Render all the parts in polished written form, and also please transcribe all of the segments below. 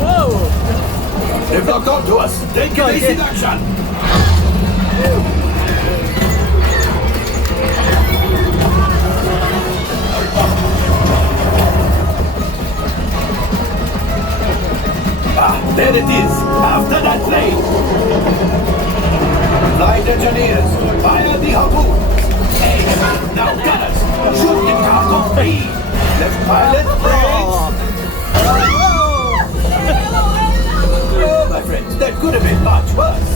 Whoa! They've locked onto us. Take evasive action. Ah, there it is. After that train. Flight engineers, fire the harpoon. Hey, now gunners, shoot the cargo free. Left pilot, brakes. Oh, my friends, that could have been much worse.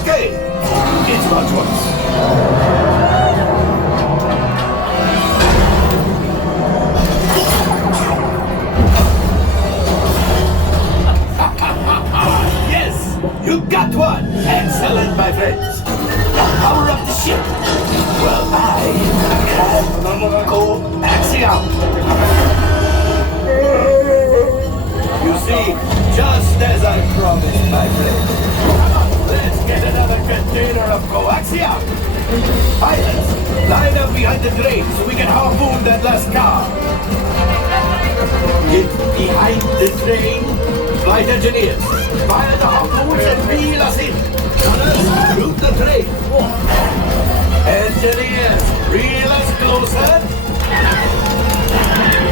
Okay, it's much worse. Yes, you got one. Excellent, my friends. Now power up the ship. Well, I can go axiom. You see, just as I promised, my friend. Come on, let's get another container of coaxium. Pilots, line up behind the train so we can harpoon that last car. Get behind the train. Flight engineers, fire the harpoons and reel us in. Gunners, shoot the train. Engineers, reel us closer.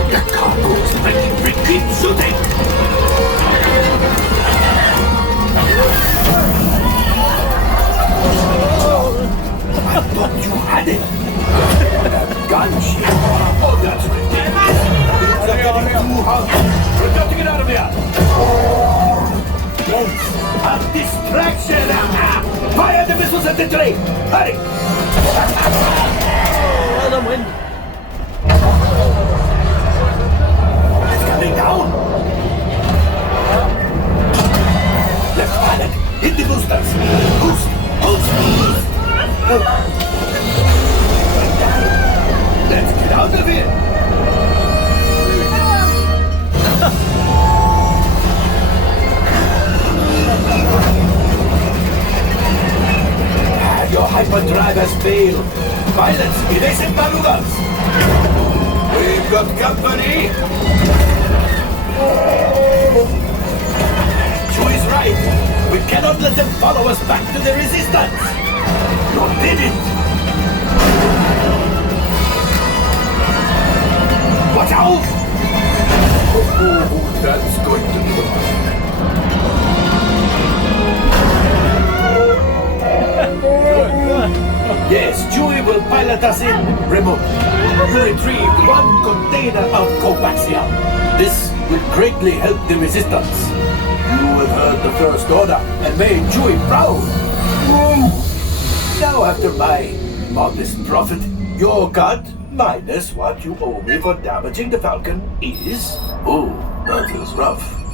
The cargo's ready. Keep shooting. I thought you had it. That gunship. Oh, that's ridiculous. Things are getting too hot. We've got to get out of here. Yes, a distraction. Fire the missiles at the train. Hurry. Well done, Win. It's coming down. Left pilot, hit the boosters. Boost, boost. Let's get out of here. Your hyperdrive has failed. Pilots, evasive maneuvers. We've got company. Chewie's right. We cannot let them follow us back to the resistance. You did it. Watch out! Oh, that's going to be hard. Yes, Chewie will pilot us in. Remote. You retrieved one container of coaxium. This will greatly help the resistance. You have heard the first order and made Chewie proud. Now, after my modest profit, your cut minus what you owe me for damaging the Falcon is... Oh, that is rough.